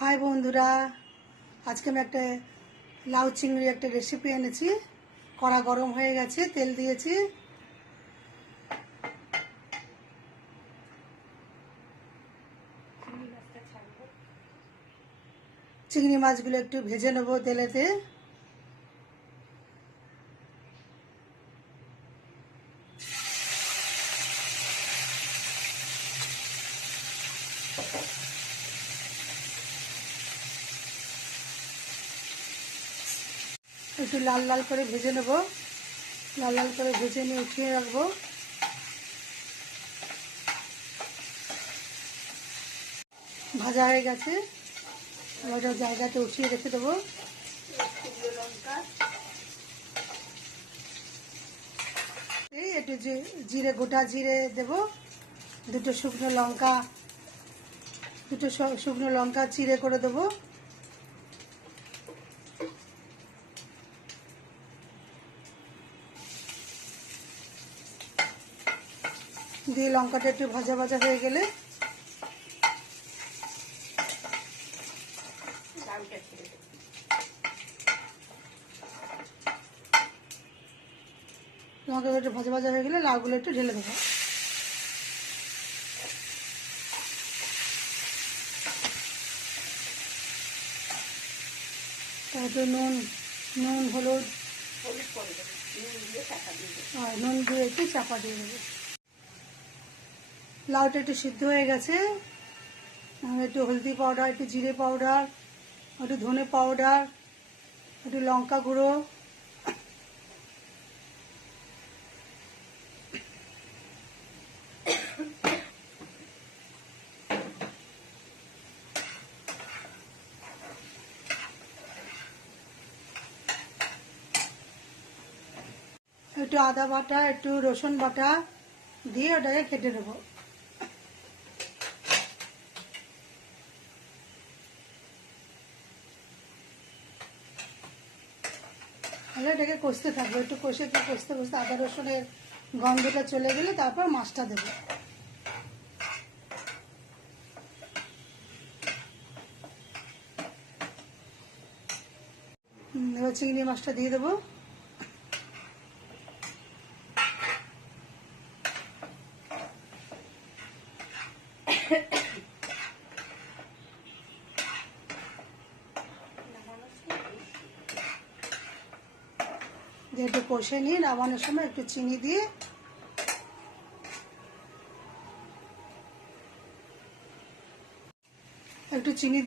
High বন্ধুরা, আজকে আমি একটা লাউ চিংড়ি একটা রেসিপি এনেছি। কড়া গরম হয়ে গেছে, তেল দিয়েছি। চিংড়ি মাছগুলো একটু ভেজে নেবো তেলেতে। একটু লাল লাল করে ভেজে নেব। লাল লাল করে ভেজে নিয়ে উঠিয়ে রাখবো। ভাজা হয়ে গেছে, ওটা জায়গাতে উঠিয়ে রেখে দেবো। এই একটু জিরে, গোটা জিরে দেবো। দুটো শুকনো লঙ্কা চিড়ে করে দেবো। দিয়ে লঙ্কাটা একটু ভাজা ভাজা হয়ে গেলে লঙ্কাটা একটু ভাজা ভাজা হয়ে গেলে লাউগুলো একটু ঢেলে দেবো। তারপরে নুন হলুদ নুন দিয়ে একটু চাপা দিয়ে দেবো। লাউটা একটু সিদ্ধ হয়ে গেছে। একটু হলদি পাউডার, একটু জিরে পাউডার, একটু ধনে পাউডার, একটু লঙ্কা গুঁড়ো, একটু আদা বাটা, একটু রসুন বাটা দিয়ে ওটাকে কেটে নেবো। তাহলে এটাকে কষতে থাকবো। একটু কষতে কষতে আদা রসুনের গন্ধটা চলে গেলে তারপর মাছটা দেবো। এবার চিংড়ি মাছটা দিয়ে দেবো। দিয়ে একটু কষে নিয়ে নামানোর সময় একটু চিনি দিয়ে